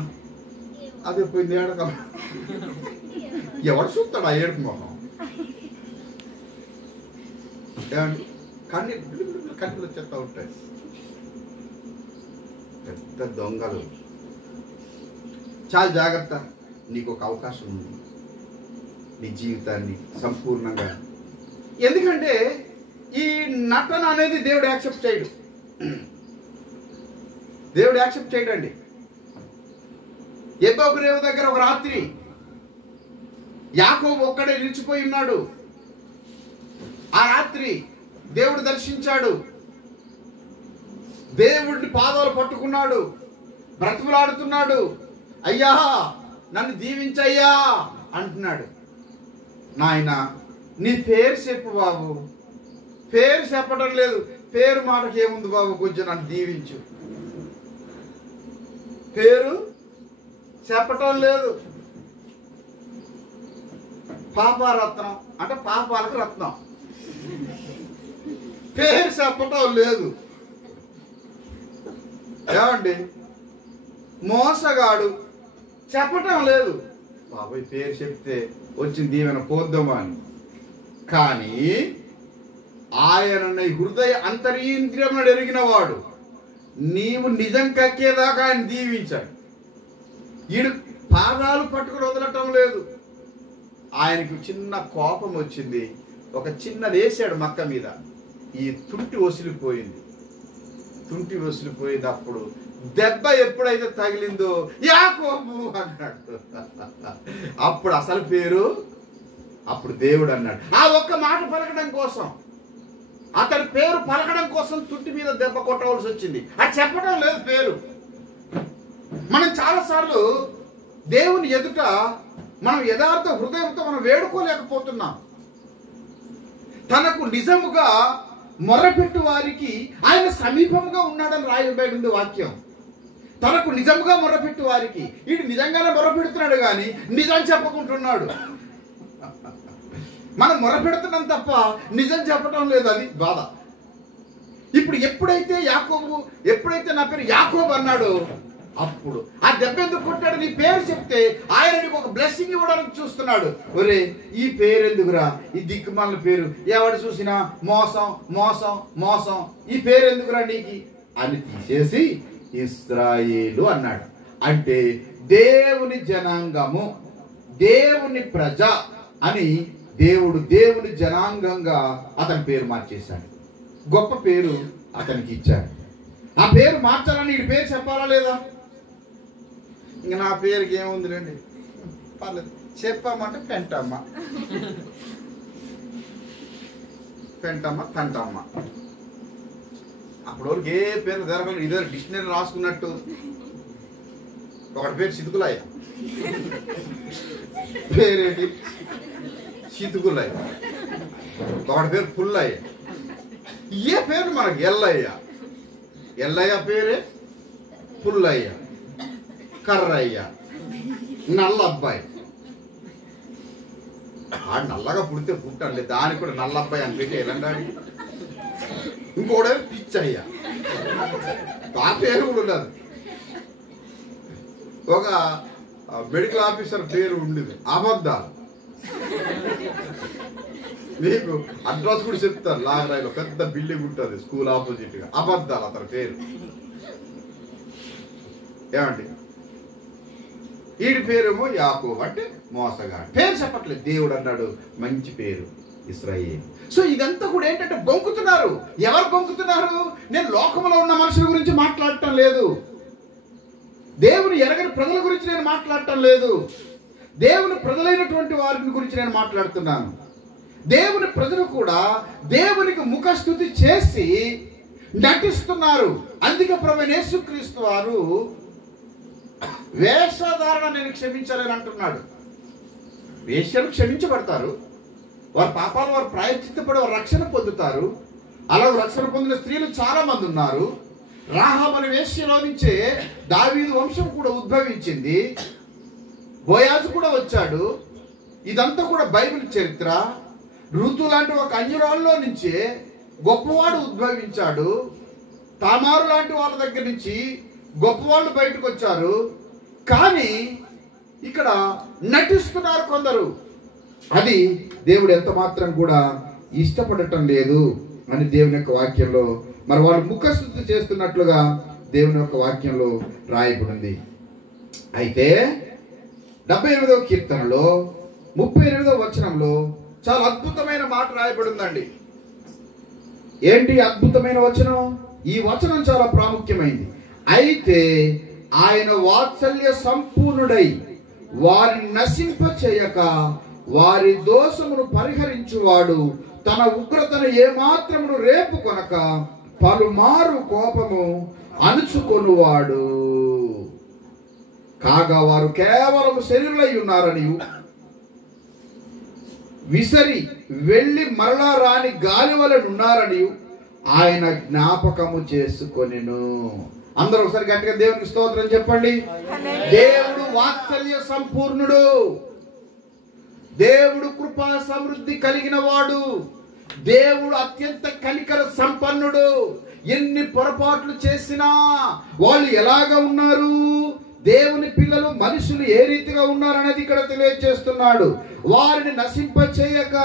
అది పోయింది ఏడక. ఎవడు చూస్తాడు ఆ ఏడుపు మొహం? ఏమండి? కన్నీరు వచ్చేస్తా ఉంటాయి. పెద్ద దొంగలు. చాలా జాగ్రత్త. నీకు ఒక అవకాశం ఉంది నీ జీవితాన్ని సంపూర్ణంగా. ఎందుకంటే ఈ నటన అనేది దేవుడు యాక్సెప్ట్ చేయడు. దేవుడు యాక్సెప్ట్ చేయడండి. ఎబ్బోకు దగ్గర ఒక రాత్రి యాకోబు ఒక్కడే నిలిచిపోయి ఉన్నాడు. ఆ రాత్రి దేవుడు దర్శించాడు. దేవుడిని పాదాలు పట్టుకున్నాడు, బ్రతుకులాడుతున్నాడు. అయ్యా నన్ను దీవించయ్యా అంటున్నాడు. నాయన నీ పేరు చెప్పు బాబు. పేరు చెప్పడం లేదు. పేరు మాటకి ఏముంది బాబు, కొంచెం నన్ను దీవించు. పేరు చెప్పటం లేదు. పాపారత్నం అంటే పాపాలకు రత్నం. పేరు చెప్పటం లేదు. ఏమండి? మోసగాడు చెప్పటం లేదు. బాబాయ్ పేరు చెప్తే వచ్చింది దీవెన పోద్దామా అని. కానీ ఆయన హృదయ అంతరింద్రియమును ఎరిగిన వాడు. నీవు నిజం కక్కేదాకా ఆయన దీవించాడు. ఈడు పాదాలు పట్టుకుని వదలటం లేదు. ఆయనకి చిన్న కోపం వచ్చింది. ఒక చిన్నది వేసాడు మక్క మీద. ఈ తుంటి వసిలిపోయింది. తుంటి వసిలిపోయింది. అప్పుడు దెబ్బ ఎప్పుడైతే తగిలిందో యాకోబు అన్నాడు. అప్పుడు అసలు పేరు, అప్పుడు దేవుడు అన్నాడు. ఆ ఒక్క మాట పలకడం కోసం అతని పేరు పలకడం కోసం తుట్టి మీద దెబ్బ కొట్టవలసి వచ్చింది. అది చెప్పడం లేదు పేరు. మనం చాలాసార్లు దేవుని ఎదుట మనం యథార్థ హృదయంతో మనం వేడుకోలేకపోతున్నాం. తనకు నిజముగా మొరపెట్టు వారికి ఆయన సమీపంగా ఉన్నాడని రాయబడింది వాక్యం. తనకు నిజముగా మొరపెట్టు వారికి, వీడు నిజంగానే మొరపెడుతున్నాడు కానీ నిజం చెప్పకుంటున్నాడు. మనం మొరపెడుతున్నాం తప్ప నిజం చెప్పడం లేదు, అది బాధ. ఇప్పుడు ఎప్పుడైతే నా పేరు యాకోబు అన్నాడో అప్పుడు ఆ దెబ్బ ఎందుకు కొట్టాడు? నీ పేరు చెప్తే ఆయన నీకు ఒక బ్లెస్సింగ్ ఇవ్వడానికి చూస్తున్నాడు. ఒరే ఈ పేరు ఎందుకురా, ఈ దిక్కుమాలిన పేరు, ఎవడు చూసినా మోసం మోసం మోసం, ఈ పేరు ఎందుకురా నీకి అని తీసేసి ఇశ్రాయేలు అన్నాడు. అంటే దేవుని జనాంగము, దేవుని ప్రజ అని దేవుని జనాంగంగా అతని పేరు మార్చేశాడు. గొప్ప పేరు అతనికి ఇచ్చాడు. ఆ పేరు మార్చాలని ఈ పేరు చెప్పాలా లేదా? ఇంకా నా పేరుకి ఏముందిలేండి, పర్లేదు చెప్పామంటే పెంటమ్మ తంటమ్మ. అప్పటి వరకు ఏ పేరు జరగలేదు. ఇదే డిక్షనరీ రాసుకున్నట్టు. ఒకటి పేరు చితుకులయ్య, పేరేంటి చితుకులయ్య. ఒకటి పేరు పుల్లయ్య. ఏ పేరు మనకి ఎల్లయ్య పేరే పుల్లయ్య, కర్రయ్య, నల్ల అబ్బాయి. ఆ నల్లగా పుడితే పుట్టండి, దానికి కూడా నల్ల అబ్బాయి అని పెట్టి ఎలాంటి. ఇంకోడే పిచ్చయ్య, ఆ పేరు కూడా ఉండదు. ఒక మెడికల్ ఆఫీసర్ పేరు ఉండేది అబద్ధాలు. మీకు అడ్రస్ కూడా చెప్తారు, లాగరాయిలో పెద్ద బిల్డింగ్ ఉంటుంది స్కూల్ ఆపోజిట్ గా, అబద్ధాలు అతని పేరు. ఏమండి వీడి పేరేమో యాకోబు, అంటే మోసగాడు. పేరు చెప్పట్లేదు. దేవుడు అన్నాడు మంచి పేరు ఇశ్రాయేలు. సో ఇదంతా కూడా ఏంటంటే బొంకుతున్నారు. ఎవరు బొంకుతున్నారు? నేను లోకంలో ఉన్న మనుషుల గురించి మాట్లాడటం లేదు, దేవుని ఎరగని ప్రజల గురించి నేను మాట్లాడటం లేదు, దేవుని ప్రజలైనటువంటి వారి గురించి నేను మాట్లాడుతున్నాను. దేవుని ప్రజలు కూడా దేవునికి ముఖస్తుతి చేసి నటిస్తున్నారు. అందుకే ప్రభువైన యేసుక్రీస్తు వారు వేషధారణ నేను క్షమించాలని అంటున్నాడు. వేశ్యలు క్షమించబడతారు, వారి పాపాలు వారు ప్రాయశ్చిత్తపడి వారు రక్షణ పొందుతారు. అలా రక్షణ పొందిన స్త్రీలు చాలా మంది ఉన్నారు. రాహాబు అనే వేశ్యలో నుంచే దావీదు వంశం కూడా ఉద్భవించింది, బోయాజు కూడా వచ్చాడు. ఇదంతా కూడా బైబిల్ చరిత్ర. ఋతు లాంటి ఒక అన్యురాల్లో నుంచే గొప్పవాడు ఉద్భవించాడు. తామారు లాంటి వాళ్ళ దగ్గర నుంచి గొప్పవాళ్ళు బయటకు వచ్చారు. కానీ ఇక్కడ నటిస్తున్నారు కొందరు. అది దేవుడు ఎంత మాత్రం కూడా ఇష్టపడటం లేదు అని దేవుని యొక్క వాక్యంలో, మరి వాళ్ళు ముఖస్తుతి చేస్తున్నట్లుగా దేవుని యొక్క వాక్యంలో రాయబడింది. అయితే 78వ కీర్తనలో 38వ వచనంలో చాలా అద్భుతమైన మాట రాయబడిందండి. ఏంటి అద్భుతమైన వచనం? ఈ వచనం చాలా ప్రాముఖ్యమైంది. అయితే ఆయన వాత్సల్య సంపూర్ణుడై వారిని నశింప చేయక వారి దోషమును పరిహరించువాడు, తన ఉగ్రతను ఏమాత్రమును రేపు కొనక పలుమారు కోపము అణుచుకొనువాడు. కాగా వారు కేవలం శరీరులై ఉన్నారని విసరి వెళ్ళి మరలా రాని గాలి వలె ఉన్నారని ఆయన జ్ఞాపకము చేసుకొనెను. అందరూ ఒకసారి గట్టిగా దేవునికి స్తోత్రం చెప్పండి. దేవుడు వాత్సల్య సంపూర్ణుడు, దేవుడు కృపా సమృద్ధి కలిగిన వాడు, దేవుడు అత్యంత కనికర సంపన్నుడు. ఎన్ని పొరపాట్లు చేసినా వాళ్ళు ఎలాగ ఉన్నారు, దేవుని పిల్లలు మనుషులు ఏ రీతిగా ఉన్నారనేది ఇక్కడ తెలియజేస్తున్నాడు. వారిని నశింప చేయక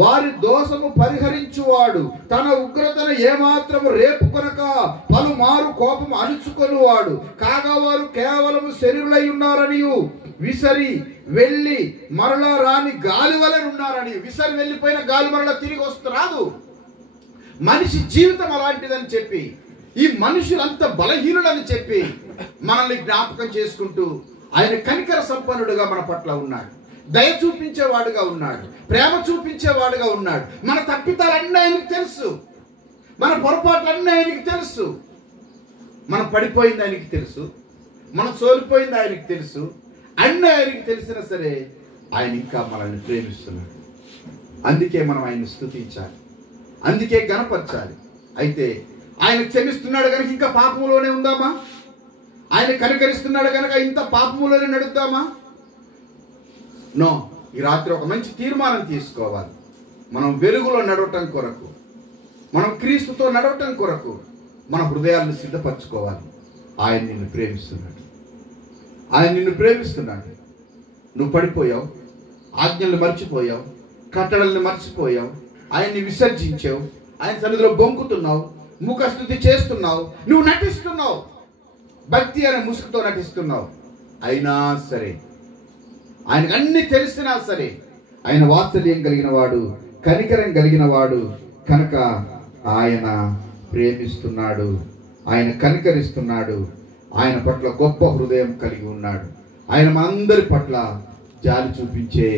వారి దోషము పరిహరించువాడు, తన ఉగ్రతను ఏమాత్రము రేపుకొనక పలుమారు కోపము అణుచుకొనువాడు. కాగా వారు కేవలము శరీరులై ఉన్నారని విసరి వెళ్ళి మరలా రాని గాలి వలె ఉన్నారని. విసరి వెళ్ళిపోయిన గాలి మరలా తిరిగి రాదు. మనిషి జీవితం అలాంటిదని చెప్పి, ఈ మనుషులంత బలహీనులని చెప్పి మనల్ని జ్ఞాపకం చేసుకుంటూ ఆయన కనికర సంపన్నుడుగా మన పట్ల ఉన్నాడు, దయ చూపించేవాడుగా ఉన్నాడు, ప్రేమ చూపించేవాడుగా ఉన్నాడు. మన తప్పితాలన్నీ ఆయనకు తెలుసు. మన పొరపాట్లన్నీ ఆయనకి తెలుసు. మనం పడిపోయింది ఆయనకి తెలుసు, మనం సోలిపోయింది ఆయనకి తెలుసు. అన్నీ ఆయనకి తెలిసినా సరే ఆయన ఇంకా మనల్ని ప్రేమిస్తున్నాడు. అందుకే మనం ఆయన్ని స్తుతించాలి, అందుకే గణపరచాలి. అయితే ఆయన క్షమిస్తున్నాడు కనుక ఇంకా పాపములోనే ఉందామా? ఆయన కనికరిస్తున్నాడు కనుక ఇంత పాపములోనే నడుద్దామా? నో. ఈ రాత్రి ఒక మంచి తీర్మానం తీసుకోవాలి. మనం వెలుగులో నడవటం కొరకు, మనం క్రీస్తుతో నడవటం కొరకు మన హృదయాలను సిద్ధపరచుకోవాలి. ఆయన నిన్ను ప్రేమిస్తున్నాడు, ఆయన నిన్ను ప్రేమిస్తున్నాడు. నువ్వు పడిపోయావు, ఆజ్ఞలను మర్చిపోయావు, కట్టడల్ని మర్చిపోయావు, ఆయన్ని విసర్జించావు, ఆయన సన్నిధిలో బొంకుతున్నావు, ముఖస్తుతి చేస్తున్నావు, నువ్వు నటిస్తున్నావు, భక్తి అనే ముసుగుతో నటిస్తున్నావు. అయినా సరే, ఆయనకు అన్ని తెలిసినా సరే ఆయన వాత్సల్యం కలిగిన వాడు, కనికరం కలిగిన వాడు కనుక ఆయన ప్రేమిస్తున్నాడు, ఆయన కనికరిస్తున్నాడు, ఆయన పట్ల గొప్ప హృదయం కలిగి ఉన్నాడు. ఆయన మనందరి పట్ల జాలి చూపించే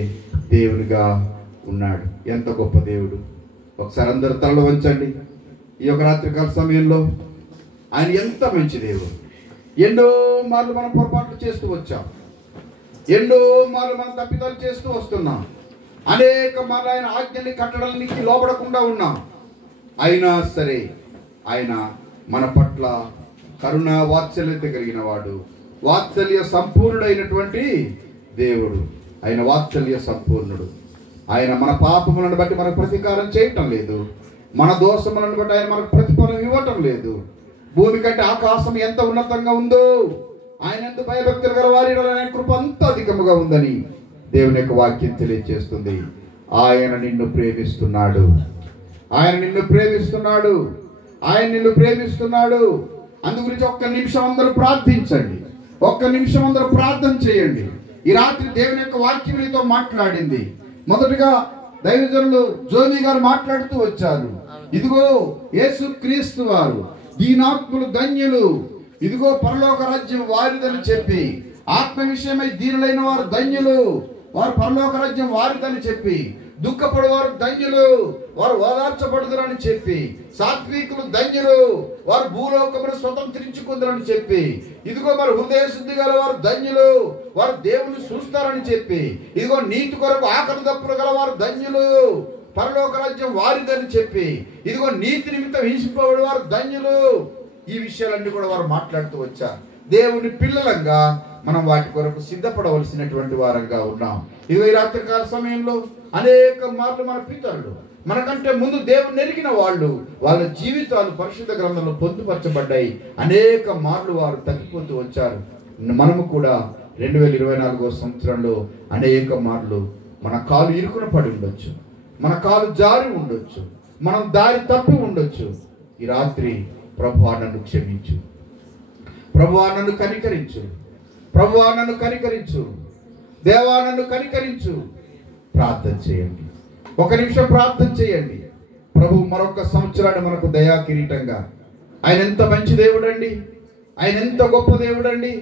దేవునిగా ఉన్నాడు. ఎంత గొప్ప దేవుడు! ఒకసారి అందరు తలలో వంచండి. ఈ యొక్క రాత్రికాల సమయంలో ఆయన ఎంత మంచి దేవుడు. ఎన్నో మార్లు మనం పొరపాట్లు చేస్తూ వచ్చాం, ఎన్నో మార్లు మనం తప్పిదాలు చేస్తూ వస్తున్నాం, అనేక మార్లు ఆయన ఆజ్ఞల్ని కట్టడానికి లోబడకుండా ఉన్నాం. అయినా సరే ఆయన మన పట్ల కరుణ వాత్సల్యత కలిగిన వాడు, వాత్సల్య సంపూర్ణుడైనటువంటి దేవుడు. ఆయన వాత్సల్య సంపూర్ణుడు. ఆయన మన పాపములను బట్టి మనకు ప్రతీకారం చేయటం లేదు, మన దోషములను బట్టి ఆయన మనకు ప్రతిఫలం ఇవ్వటం లేదు. భూమి కంటే ఆకాశం ఎంత ఉన్నతంగా ఉందో ఆయన ఎంత భయభక్తులు గల వారి ఆయన కృప అంత అధికముగా ఉందని దేవుని యొక్క వాక్యం తెలియజేస్తుంది. ఆయన నిన్ను ప్రేమిస్తున్నాడు, ఆయన నిన్ను ప్రేమిస్తున్నాడు, ఆయన నిన్ను ప్రేమిస్తున్నాడు. అందు గురించి ఒక్క నిమిషం అందరూ ప్రార్థించండి, ఒక్క నిమిషం అందరూ ప్రార్థన చేయండి. ఈ రాత్రి దేవుని యొక్క వాక్యం నీతో మాట్లాడింది. మొదటిగా దైవజనులు జోని గారు మాట్లాడుతూ వచ్చారు. ఇదిగో యేసు క్రీస్తు వారు దీనాత్ములు ధన్యులు, ఇదిగో పరలోక రాజ్యం వారిదని చెప్పి, ఆత్మ విషయమై దీనులైన వారు ధన్యులు, వారు పరలోక రాజ్యం వారిదని చెప్పి, దుఃఖపడేవారు ధన్యులు, వారు ఓదార్చబడుదురని చెప్పి, సాత్వికులు ధన్యులు, వారు భూలోకమును స్వతంత్రించుకుందరని చెప్పి, ఇదిగో మరి హృదయ శుద్ధి గల వారు ధన్యులు, వారు దేవుని చూస్తారని చెప్పి, ఇదిగో నీతి కొరకు ఆకలి దప్పులు గల వారు ధన్యులు, పరలోక రాజ్యం వారిదని చెప్పి, ఇదిగో నీతి నిమిత్తం హింసింపబడే వారు ధన్యులు. ఈ విషయాలన్నీ కూడా వారు మాట్లాడుతూ వచ్చారు. దేవుని పిల్లలంగా మనం వాటి కొరకు సిద్ధపడవలసినటువంటి వారంగా ఉన్నాం. ఇదిగో ఈ రాత్రికాల సమయంలో అనేక మార్లు మన పితరులు మనకంటే ముందు దేవుని ఎరిగిన వాళ్ళు, వాళ్ళ జీవితాలు పరిశుద్ధ గ్రంథంలో పొందుపరచబడ్డాయి. అనేక మార్లు వారు తగ్గిపోతూ వచ్చారు. మనము కూడా 2024 సంవత్సరంలో అనేక మార్లు మన కాలు ఇరుకున పడి ఉండొచ్చు, మన కాలు జారి ఉండొచ్చు, మనం దారి తప్పి ఉండొచ్చు. ఈ రాత్రి ప్రభువా నన్ను క్షమించు, ప్రభువా నన్ను కనికరించు, ప్రభువా నన్ను కనికరించు, దేవా నన్ను కనికరించు. ప్రార్థన చేయండి, ఒక నిమిషం ప్రార్థన చేయండి. ప్రభు మరొక సంవత్సరాన్ని మనకు దయా కిరీటంగా, ఆయన ఎంత మంచి దేవుడండి, ఆయన ఎంత గొప్ప దేవుడండి.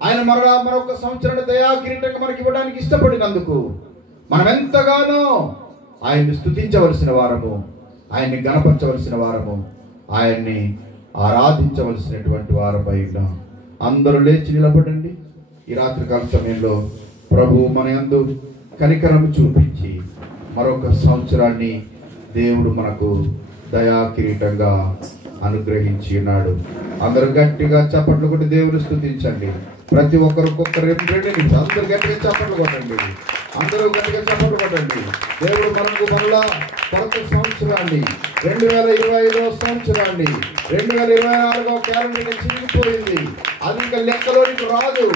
ఆయన మరొక సంవత్సరాన్ని దయా కిరీటంగా మనకి ఇవ్వడానికి ఇష్టపడినందుకు మనం ఎంతగానో ఆయన్ని స్తుతించవలసిన వారము, ఆయన్ని గణపరచవలసిన వారము, ఆయన్ని ఆరాధించవలసినటువంటి వారమై ఉన్నాం. అందరూ లేచి నిలబడండి. ఈ రాత్రికాల సమయంలో ప్రభు మన యందు కనికరము చూపించి మరొక సంవత్సరాన్ని దేవుడు మనకు దయా కిరీటంగా అనుగ్రహించి ఉన్నాడు. అందరూ గట్టిగా చప్పట్లు కొట్టి దేవుని స్తుతించండి. ప్రతి ఒక్కరికొకరు 2 నిమిషాలు అందరూ గట్టిగా చప్పట్లు కొట్టండి, అందరూ గట్టిగా చప్పట్లు కొట్టండి. దేవుడు మనకు మరలా కొత్త సంవత్సరాన్ని 2025 సంవత్సరాన్ని 2024 క్యాలెండర్ చిరిగిపోయింది, అది ఇంకా లెక్కలోనికి రాదు.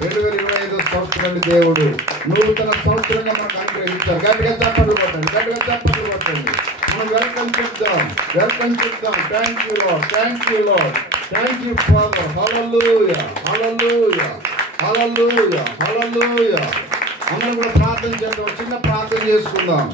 2025 సంవత్సరాన్ని దేవుడు నూతన సంవత్సరంగా మనకు అనుగ్రహించారు. గట్టిగా చప్పట్లు కొట్టండి, గట్టిగా చప్పట్లు కొట్టండి. మనం వెల్కమ్ చెప్తాం, వెల్కమ్ చెప్తాం. Thank you lord, thank you lord, thank you father. Hallelujah, hallelujah, hallelujah, hallelujah. అందరం కూడా ప్రార్థన చేద్దాం, చిన్న ప్రార్థన చేసుకుందాం.